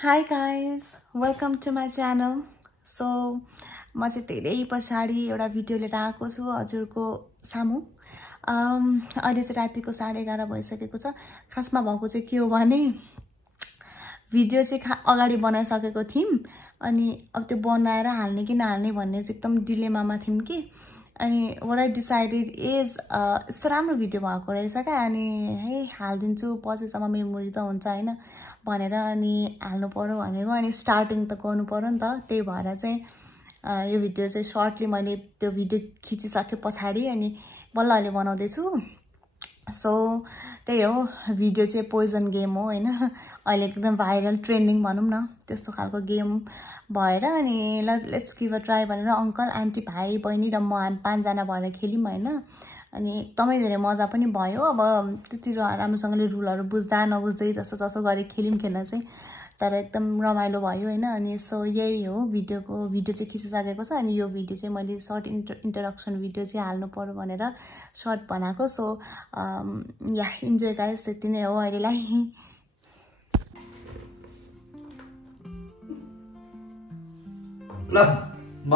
Hi guys, welcome to my channel. So म चाहिँ धेरै पछाडी एउटा भिडियो लिएर आएको छु हजुरको सामु। अहिले चाहिँ रातिको 11:30 भइसकेको छ। खासमा भएको चाहिँ के हो भने भिडियो चाहिँ अगाडि बनाइसकेको थियौं अनि अब त्यो बनाएर हाल्ने कि नहाल्ने भन्ने चाहिँ एकदम डिलेमामा थियौं कि अनि what I decided is यस्तो राम्रो भिडियो भएको रहेछ क्या अनि है हाल्दिन्छु पछिसम्म मेमोरी त हुन्छ हैन भनेर अनि हाल्नु पर्यो भनेको अनि स्टार्टिङ त गर्नु पर्यो नि त त्यही भएर चाहिँ यो भिडियो चाहिँ सर्टली मैले त्यो भिडियो खिचिसके पछाडी अनि बल्ल अहिले बनाउँदै छु सो त्यही हो भिडियो चाहिँ पोइजन गेम हो हैन अहिले एकदम भाइरल ट्रेन्डिङ भनौं न त्यस्तो खालको गेम भएर अनि लेट्स गिभ अ ट्राई भनेर अंकल आन्टी भाइ बहिनी र म हामी 5 जना भएर खेल्यौं हैन अनि एकदमै धेरै मजा पनि भयो अब त्यति राम्रोसँगले रुलहरु बुझ्दा नबुझ्दै जस्तो गरी खेल्यौं खेल्न चाहिँ तर एकदम रमाइलो भयो हैन अनि सो यही हो भिडियो चाहिँ खिचिसकेको छ अनि यो भिडियो चाहिँ मैले सर्ट इन्ट्रोडक्सन भिडियो चाहिँ हाल्नु पर्यो भनेर सर्ट बनाएको सो या इन्जॉय गाइस त्यति नै हो अहिलेलाई ल म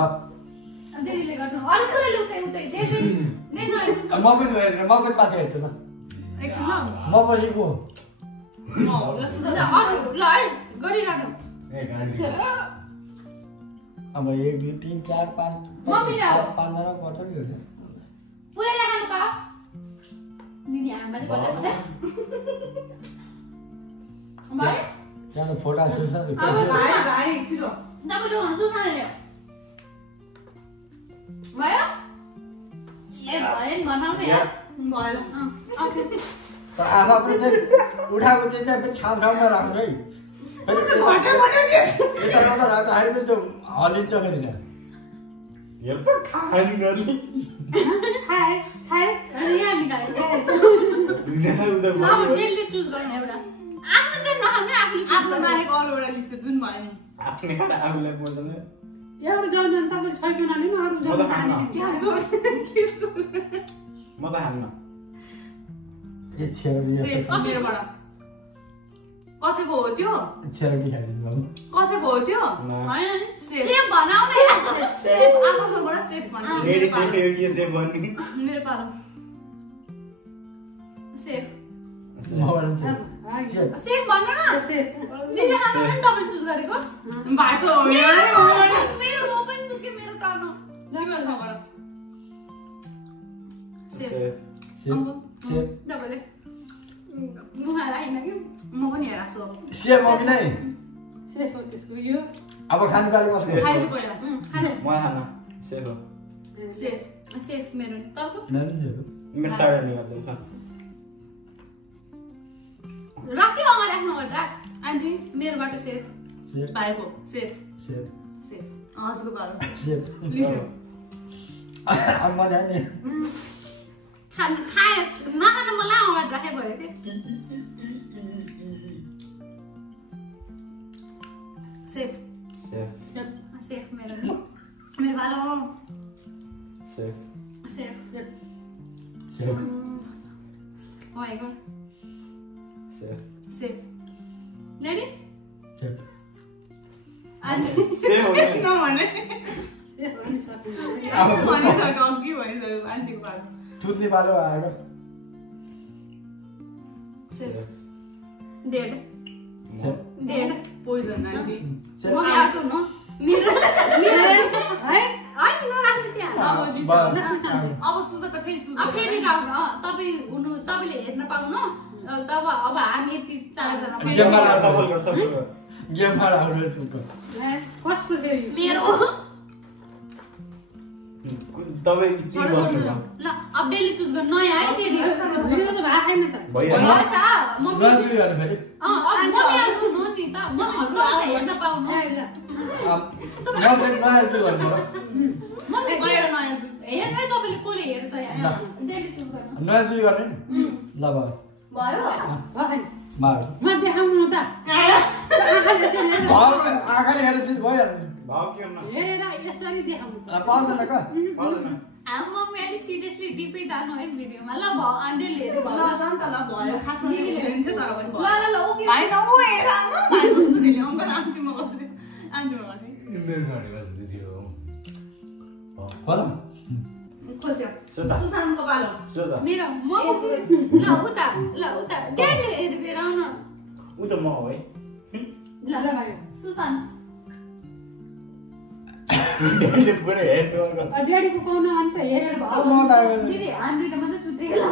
दिदीले गर्नु अरु सुरले उतै दे म पनि माथि हेर्छु न एकछिन न म पनि गो ल है गरिराख्नु अब 1 2 3 4 5 मम्मीले 5 जना पर्छ नि हो पुरै लगाउनु का दिदी हामीले भन्दा भाइ यहाँ फोटो सुस अब भाइ छिटो तपाईले भन्नु न भयो ए भयो नि बनाउनु यार भयो ओके त आफा पनि उठाएको चाहिँ ठाउँमा राख्नु है भटे दिए यता राख्दा हारि त हलिन्छ फेरि यो त खानी नली हाय अरे यहाँ निकाल्नु दुईजना उता ल अब डेली चुज गर्नु एउटा आफ्नो चाहिँ नखाउने आफ्नो बारेको अरु एउटा लिस्ट जुन भयो नि आफ्नै खाना आफूलाई बोल्दैन एउटा जान तपाईले छैन नानी अरु जान म त हान्न ए छेउडी कसैबाट कसैको हो त्यो छेउडी खाइदिनु कसैको हो त्यो हैन नि सेफ बनाउने सेफ आफूबाट सेफ भन्नु लेडी सेफ एउटी सेफ भन्ने मेरो पालो सेफ म सेफ भन्नु न सेफ दिदी खानु पनि तपाईले चुज गरेको बाटो हो मेरो म पनि चुके मेरो टर्न ल मेरो खबर सेफ तपाईले मुहा राख्न कि म पनि हेराछु अब सेफ हो कि नै सेफ हो त्यसको यो अब खानु पालो बस्नु खाइसु पहिला खाने म हान्न सेफ हो सेफ मेरो नि तपाईको नलिनु मेरो साडा निकाल्दै राख्यो अगाडि राख्नु अगाडि राख आन्टी मेरोबाट सेफ भाइको सेफ सेफ सेफ हजुरको पालो सेफ लिसो अब म जाने खाए नखान मलाई अगाडि राखे भयो के सेफ सेफ सेफ मेरो नि मेरो पालो safe safe safe oh my god safe safe lady safe aunty safe हो कि नभने अब भनिसक्यो अघि भनिसक्यो आन्टीको पालो तुत्ने पालो आएर safe dead safe dead poison aunty safe म आटो न मेरो है अनि नराख्नु त्यहाँ अब सुझ त फेरि चुज अब फेरि राख्नु तपाई हुनु तपाईले हेर्न पाउनु तब अब हामी यति 4 जना गेममा सफल गर गेममा आउनु छु कस्तो फेरि मेरो तपाई के बस्नु त ल अब डेली चुज गर्न नयाँ है फेरि भिडियो त भए छैन त भइहाल्यो अच्छा मम्मी नजिक गर्नु फेरि अब म आउँछु न नि त म हेर्न पाउनु अब नयाँ के गर्नु मम्मी मेरो नयाँ चुज हेर्नु है तपाईले कोले हेर्छ यहाँ डेली चुज गर्न नयाँ चुज गर्ने नि ल भयो भयो मार म देखाउनु त आँखाले हेरेर चिज भइहाल्छ भाव के न हेरेर यसरी देखाउनु पाउँदैन का पाउँदैन मम्मी अलि सिरियसली डिपै जानु है भिडियोमा ल भयो अन्डेल हेर्नु भयो ल त ल भयो खासमा दिदीले हेर्नु थियो तर पनि ल भयो ल ओके भाइ न उ हेर न भाइ भन्छु नि अङ्कल आन्टीमा गर्छ मेरो घरको थियो खोलौँ खोल्छ सोधा सुसानको पालो सोधा मेरो म ल उता ड्याडीले हेरिदिएर आउन उ त म हो है ल भाइ सुसान ड्याडीले पुरै हेर्नु ड्याडीको कौन अन्त हेरेर भयो दिदी हान्ड्रेड मात्रै छुट्टिएला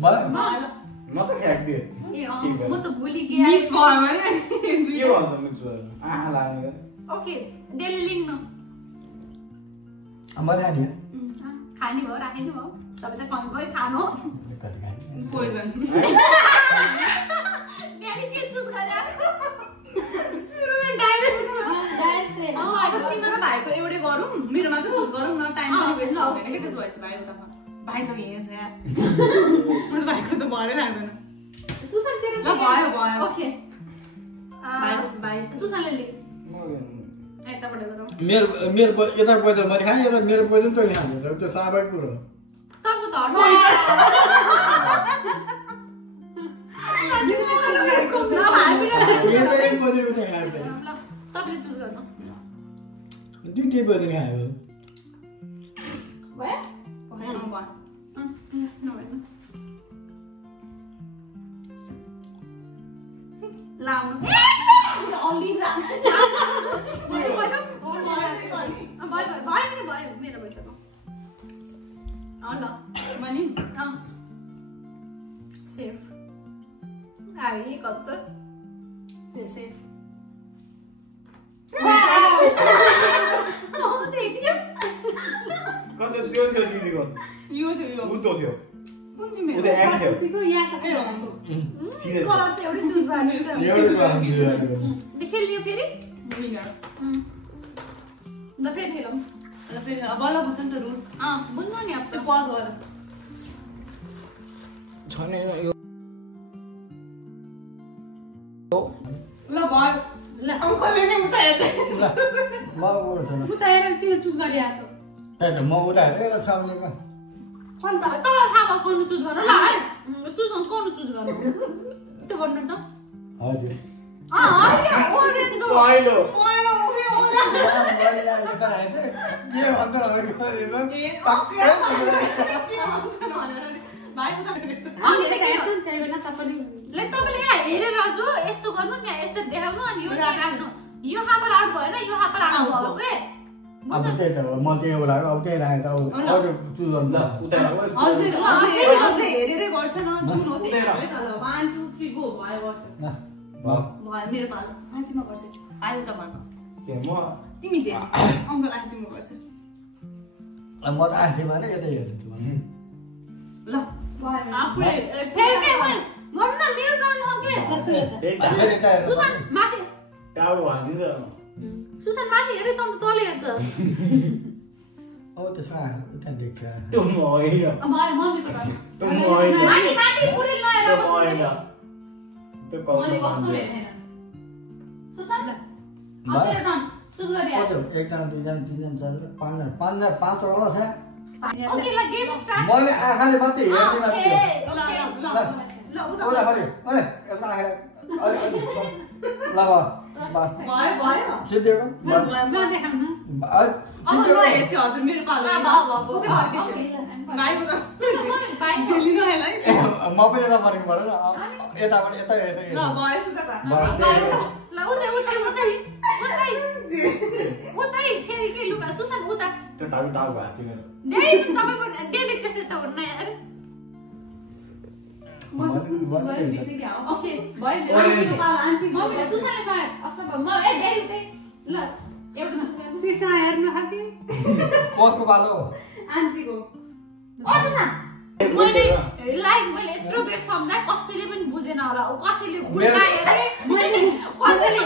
म त फ्याक्दिए ए म त भुलि मिक्स गएँ भयो भने के भन्छ मिक्स गर्नु आहा लाग्ने ओके डेली लिङ्नु मैले हाल्यो खाने भयो राखिदिनु भयो तपाईँ त कहीँ खानु पोइजन ड्याडी के चुज गरे सुरुमा डाइरेक्ट तिम्रो भाइको एउटै गरौँ मेरो मात्र चुज गरौँ न टाइम पनि वेस्ट हुँदैन कि त्यसो भएपछि भाइ उता भाइ त हिँडेछ यार मेरो भाइको त भरै राख्दैन सुसान तेरो ल भयो भयो ओके भाइ सुसानले ले यताबाट गरौँ मेरो यता पैसा मैले खाएँ यता मेरो पैसा पनि तैँले खानु त्यो स्वाभाविक कुरो हो तपाईँ त यता एक पैसा पनि खायो तपाईँले चुज गर्नु दुइटै पैसा खायो भयो लाउनु भयो मेरो पैसाको ल मनी सेफ आइ कत्तो सेफ कता त्यो थियो दिदीको यो थियो यो उ त थियो कुन तिम्रो उ त एम थियो कलर त एउटै चुज गर्नुहुन्छ खेल्ने फेरि विनर ल फेरि खेलौँ ल फेरि बल्ल बुझ्छ नि त रुल बुझ्नु नि अब त्यो पज गर छैन यो ल भयो ल अङ्कलले नै उता हेर्दै म उठ्दैन उता हेरेर तिमी चुज गरिआ त होइन म उता हेरेर यता सामनेमा अनि तपाईँ थाहा भयो कुन चुज गर्नु ल है चुज गर्नु कुन चुज गर्नु त्यो भन्नु त हजुर पहिलो त्यही बेला तपाईँले तपाईँले यहाँ हेरेर जो यस्तो गर्नु त्यहाँ यस्तो देखाउनु अनि यो राख्नु यो हापर आउट भएन यो हापर आउट भयो के अब त्यही त हो म त्यही एउटा अब त्यही राखेँ त अब अरू चुज गर्नु त उता हजुर हेरेरै गर्छ न जुन हो त्यही है त ल 1 2 3 गो भयो गर्छ भयो मेरो पालो आन्टीमा गर्छ आयो त भन्नु के म तिमी के अङ्कल आन्टीमा गर्छ म त आँखीमा नै यतै हेर्छु तिमीले ल भयो आफूले फेरि गर्नु न मेरो टर्न हो के सुसान माथि टाउको हान्दिन्छ सुसान माथि हेरे त तल हेर्छ औ त्यसमा उता देख्छ त्यो म होइन भयो मम्मीको टर्न त्यो म होइन माथि माथि पुरै लगाएर त्यो म होइन त्यो मैले कस्तो कस्तो हेरेन सुसान अब तेरो टर्न चुज गरिया एकजना दुईजना तिनजना चारजना पाँचजना पाँचवटा छ ओके ल गेम स्टार्ट मैले आँखाले मात्रै हेर्ने मात्रै ल ल ल उता ओला खरे ओए यसमा आएर अलि अलि ल बस भयो भयो सिद्धेको नदेखाउन अब म हेर्छु हजुर मेरो पालो भाइको त जेली नहेल है म पनि यता फर्किनु पऱ्यो नि यताबाट यता ल भयो सुजाता ल उतै फेरि के लुगा सुसान उता त्यो टाउको हाच्चिन ड्याडी पनि तपाईँ पनि ड्याडी त्यसै त हुन्न यार ओके भयो मम्मीले सुसानले माग असब म ए ड्याडी उतै ल एउटा सिसा हेर्नु खाके कसको पालो आन्टीको ओ सुसान मैले यत्रो बेर सम्झाए कसैले पनि बुझेन होला कसैले उल्टाए अरे कसैले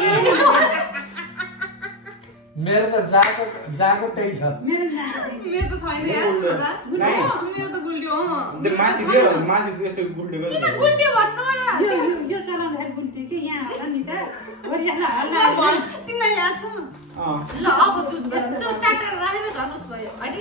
मेरो त जाको त्यही छ मेरो मेरो त छैन यार सुजाता मेरो त गुल्डियो त्यो माथि दियो माथि यसो गुल्टेको किन गुल्ट्यो भन्नु र यो चलाउँदाखेरि गुल्टी कि यहाँ होला नि त तिमीलाई याद छ ल अब चुज गर्नु त्यो टाटा राखेर जानुहोस् भयो होइन